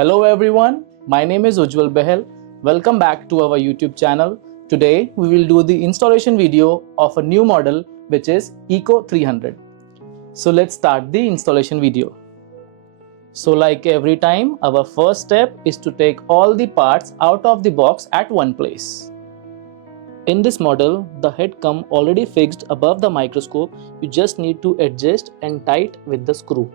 Hello everyone, my name is Ujjwal Behel. Welcome back to our YouTube channel. Today we will do the installation video of a new model which is ECO-300. So let's start the installation video. So like every time, our first step is to take all the parts out of the box at one place. In this model, the head comes already fixed above the microscope. You just need to adjust and tight with the screw.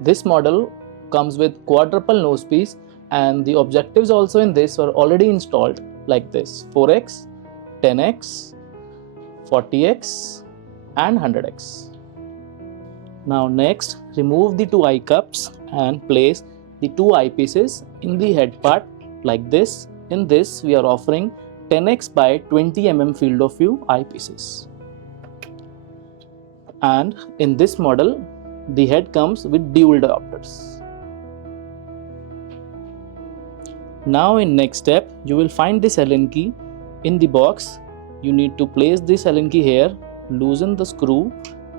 This model comes with quadruple nosepiece, and the objectives also in this are already installed like this: 4x, 10x, 40x and 100x. Now next, remove the two eye cups and place the two eyepieces in the head part like this. In this we are offering 10x by 20 mm field of view eyepieces. And in this model, the head comes with dual diopters. Now in next step, you will find this Allen key in the box. You need to place this Allen key here, loosen the screw,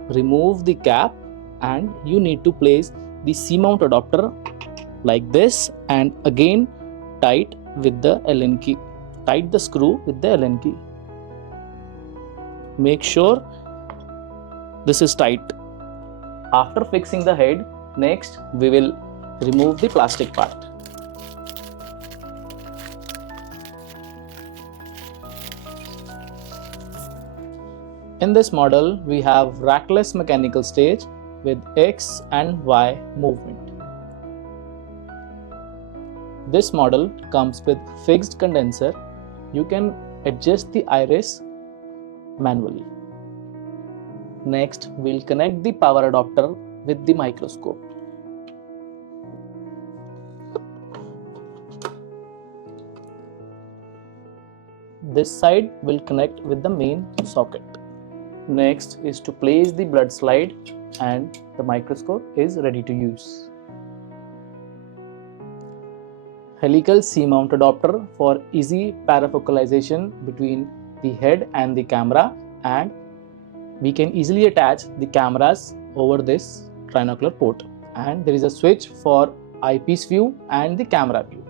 remove the cap, and you need to place the C-mount adapter like this, and again tight with the Allen key. Tight the screw with the Allen key. Make sure this is tight. After fixing the head, next we will remove the plastic part. In this model, we have rackless mechanical stage with X and Y movement. This model comes with fixed condenser. You can adjust the iris manually. Next, we'll connect the power adapter with the microscope. This side will connect with the main socket. Next is to place the blood slide, and the microscope is ready to use. Helical C-mount adapter for easy parafocalization between the head and the camera, and we can easily attach the cameras over this trinocular port. And there is a switch for eyepiece view and the camera view.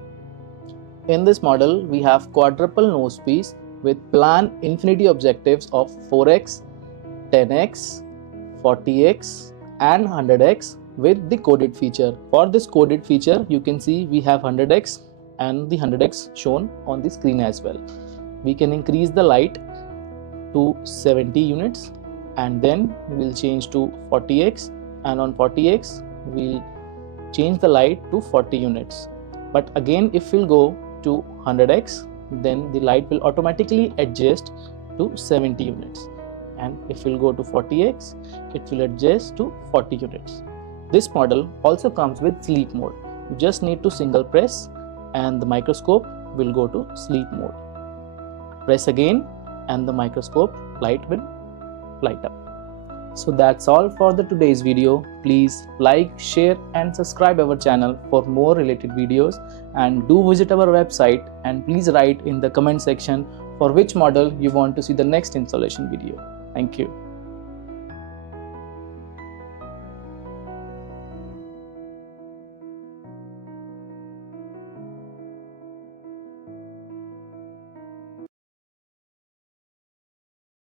In this model, we have quadruple nosepiece with plan infinity objectives of 4x, 10x, 40x and 100x with the coded feature. For this coded feature, you can see we have 100x and the 100x shown on the screen as well. We can increase the light to 70 units, and then we'll change to 40x, and on 40x we'll change the light to 40 units. But again, if we'll go to 100x, then the light will automatically adjust to 70 units. And if we'll go to 40x, it will adjust to 40 units. This model also comes with sleep mode. You just need to single press and the microscope will go to sleep mode. Press again and the microscope light will light up. So that's all for the today's video. Please like, share and subscribe our channel for more related videos, and do visit our website, and please write in the comment section for which model you want to see the next installation video. Thank you.